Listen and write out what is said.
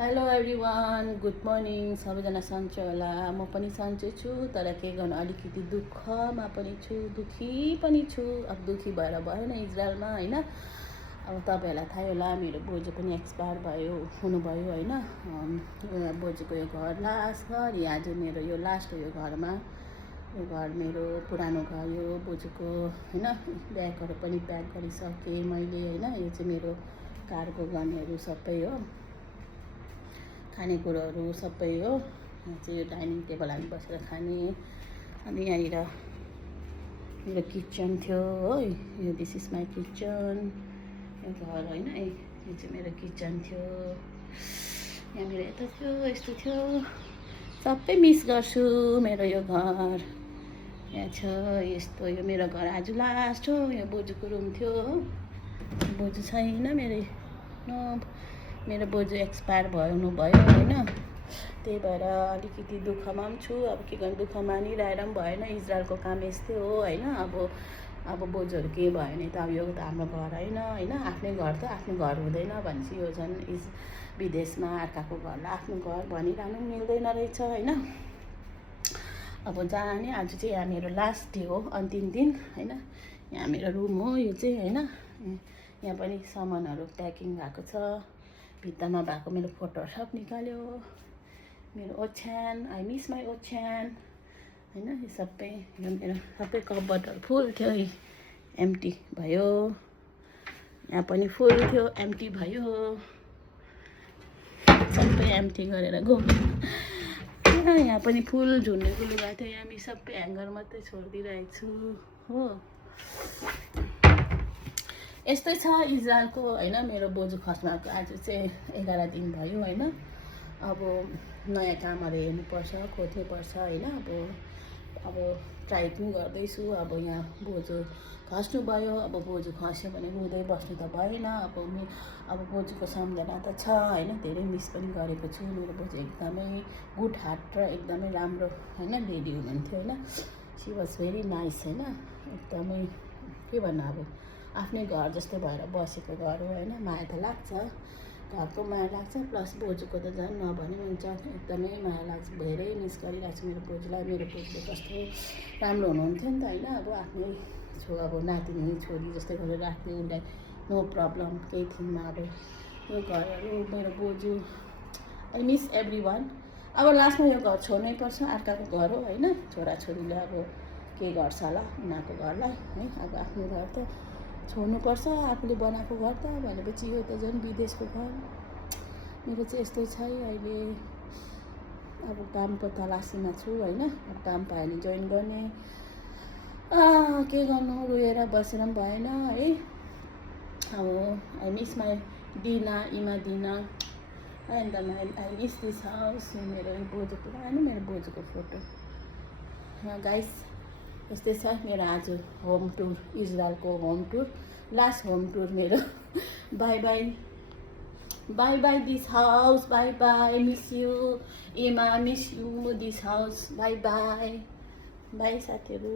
Hello everyone, good morning. सबैजना सन्चै होला, म पनि सन्चै छु। तर के गर्नु, अलिकति दुःखमा पनि छु, दुःखी पनि छु। अब दुःखी भएर भएन इजरायलमा होइन। अब तपाईँहरूलाई थाहै होला, मेरो बोजू पनि एक्सपायर हुनुभयो होइन। बोजूको यो घर लास्ट घर, यो आज मेरो यो लास्ट हो। यो घरमा यो घर मेरो पुरानो घर यो बोजूको होइन। ब्यागहरू पनि प्याक गरिसकेँ मैले होइन। यो चाहिँ मेरो कारको गनहरू सबै हो, खानेकुरोहरू सबै हो। यहाँ चाहिँ यो डाइनिङ टेबल हामी बसेर खाने। अनि यहाँनिर मेरो किचन थियो हो, यो दिस इज माई किचन। यो घर होइन, यो चाहिँ मेरो किचन थियो। यहाँनिर यता थियो, यस्तो थियो। सबै मिस गर्छु मेरो यो घर। यहाँ छ यस्तो, यो मेरो घर आज लास्ट हो। यो बोजूको रुम थियो हो, बोजू छैन मेरो बोजू एक्सपायर हुनुभयो होइन। त्यही भएर अलिकति दुःखमा पनि छु। अब के गर्नु, दुःख मानिरहेर पनि भएन, इजरायलको काम यस्तै हो होइन। अब बोजूहरू केही भयो भने त अब यो त हाम्रो घर होइन। आफ्नै घर त आफ्नो घर हुँदैन भनेपछि यो झन् विदेशमा अर्काको घरलाई आफ्नो घर भनिरहनु मिल्दैन रहेछ होइन। अब जाने आज चाहिँ यहाँ मेरो लास्ट डे हो, अन्तिम दिन होइन। यहाँ मेरो रुम हो यो चाहिँ होइन। यहाँ पनि सामानहरू प्याकिङ भएको छ, भित्तामा भएको मेरो फोटोहरू सब निकाल्यो। मेरो ओछ्यान, आई मिस माई ओछ्यान होइन। यो सबै यो मेरो सबै कबर्डहरू फुल थियो, एम्टी भयो। यहाँ पनि फुल थियो, एम्टी भयो। सबै एम्टी गरेर गयो। यहाँ पनि फुल झुन्डेको लुगा थियो, यहाँ सबै ह्याङ्गर मात्रै छोडिदिइरहेको छु हो। यस्तै छ इजरायलको होइन। मेरो बोजू खस्माको आज चाहिँ 11 दिन भयो होइन। अब नयाँ कामहरू हेर्नुपर्छ, खोज्नुपर्छ होइन। अब ट्राई पनि गर्दैछु। अब यहाँ बोजू खस्नुभयो, अब बोजू खस्यो भने रुँदै बस्नु त भएन। अब बोजूको सम्झना त छ होइन। धेरै मिस पनि गरेको छु। मेरो बोजू एकदमै गुड हार्ट र एकदमै राम्रो होइन लेडी हुनुहुन्थ्यो होइन। सी वाज भेरी नाइस होइन। एकदमै के भन्नु, अब आफ्नै घर जस्तो भएर बसेको घर हो होइन। माया त लाग्छ, घरको माया लाग्छ, प्लस बोजूको त झन् नभने हुन्छ। एकदमै माया लाग्छ, धेरै मिस गरिरहेको छु मेरो बोजूलाई। मेरो बोजूले कस्तो राम्रो हुनुहुन्थ्यो नि त होइन। अब आफ्नै अब नातिनी छोरी जस्तै गरेर राख्ने, उसलाई नो प्रब्लम केही थिएन। अब यो घरहरू मेरो बोजू, आई मिस एभ्री वान। अब लास्टमा यो घर छोड्नै पर्छ, अर्काको घर हो होइन। छोराछोरीले अब के गर्छ होला उनीहरूको घरलाई है। अब आफ्नो घर त छोड्नुपर्छ, आफूले बनाएको घर त भनेपछि यो त झन् विदेशको घर। मेरो चाहिँ यस्तै छ अहिले। अब कामको तलासीमा छु होइन। अब काम पायो भने जोइन गर्ने। के गर्नु, रोएर बसेर पनि भएन है। अब आई मिस माई दिना, इमा दिना and I miss this house. मेरो बोजू, पुरानो मेरो बोजूको फोटो गाइस। यस्तै छ मेरो आज होम टुर, इजरायलको home tour, last home tour मेरो। Bye bye bye bye this house, bye bye, miss you Ima, miss you this house, bye bye bye साथीहरू।